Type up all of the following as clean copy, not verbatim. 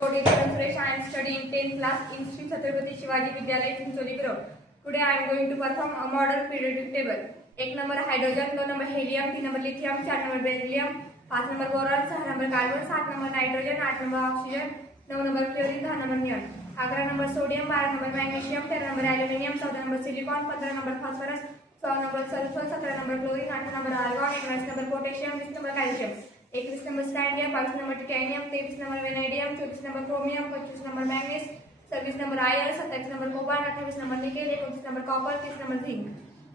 Today, Suresh, I am studying 10th class in Sri Chhatrapati Shivaji Vidyalaya, Chincoli Road. Today, I am going to perform a model periodic table. 1 number hydrogen, 2 number helium, 3 number lithium, 4 number beryllium, 5 number boron, 6 number carbon, 7 number nitrogen, 8 number oxygen, 9 number chlorine, 10 number neon. 11 number sodium, 12 number magnesium, 13 number aluminium, 14 number silicon, 15 number phosphorus, 16 number sulfur, 17 number chlorine, 18 number argon, 19 number potassium, 20 number calcium. 21 number scandium, 22 number titanium, 23 number vanadium, 24 number chromium, 25 number manganese, 26 number iron, 27 number cobalt, 28 number nickel, 29 number copper, 30 number zinc,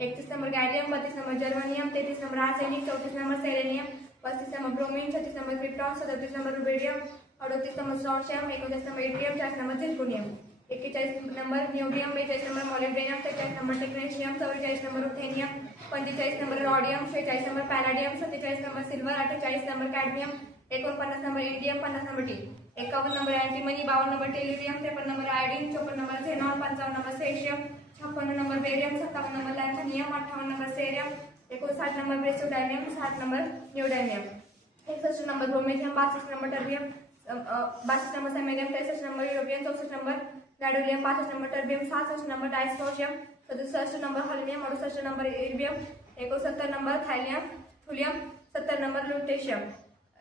31 number gallium, 32 number germanium, 33 number arsenic, 34 number selenium, 35 number bromine, 36 number krypton, 37 number rubidium, 38 number strontium, 39 number yttrium, 40 number zirconium, 41 number niobium, 42 number molybdenum, 43 number technetium, 44 number ruthenium, 45 number rhodium, 46 number palladium, 47 number silver, 48 number cadmium, 49 number indium, 50 number T, 51 number antimony, 52 number tellurium, 53 number iodine, 54 number xenon, 55 number caesium, 56 number barium, 57 number lanthanum, 58 number cerium, 59 number praseodymium, 60 number neodymium, 61 number promethium, 62 number terbium, 62 number samarium, 63 number europium, 64 number gadolinium, 65 number terbium, 67 number dysprosium, 67 number holmium, 68 number erbium, 69 number thallium, thulium, 70 number lutetium,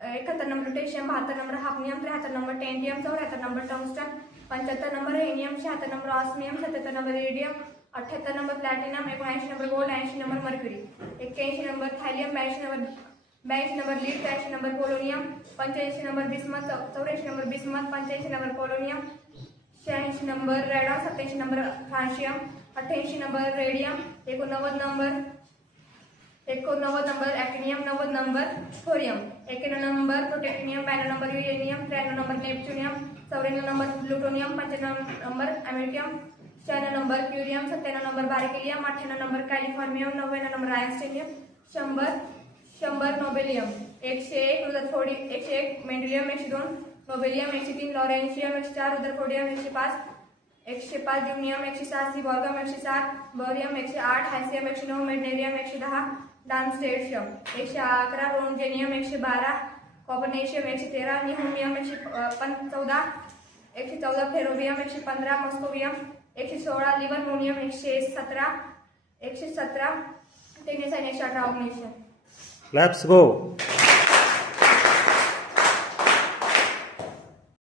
71 number lutetium, 72 number hafnium, 73 number tantalum, 74 number tungsten, 75 number rhenium, 76 number osmium, 77 number iridium, 78 number platinum, 79 number gold, 80 number mercury, 81 number thallium, 82 number lead, 83 number polonium, 85 number bismuth, 84 number bismuth, 85 number polonium, 86 number radon, 87 number फ्रान्शियम, 88 number radium, 89 number actinium, 90 number thorium, 91 number protactinium, 92 number uranium, 93 number neptunium, 94 number plutonium, 95 number americium, 96 number curium, 97 number berkelium, 98 number californium, 99 number einsteinium, 100 nobelium, 101 rutherfordium, 101 mendelevium, 102 nobelium, 103 lawrencium, 104 rutherfordium, 105 dubnium, 107 seaborgium, 107 bohrium, 108 hassium, 109 meitnerium, 110 darmstadtium, 111 roentgenium, 112 copernicium, 113 nihonium, 114 flerovium, 115 moscovium, 116 लिव्हरमोनियम, 117 टेक्नेसाइन, 118 ऑग्नेशियम. Let's go.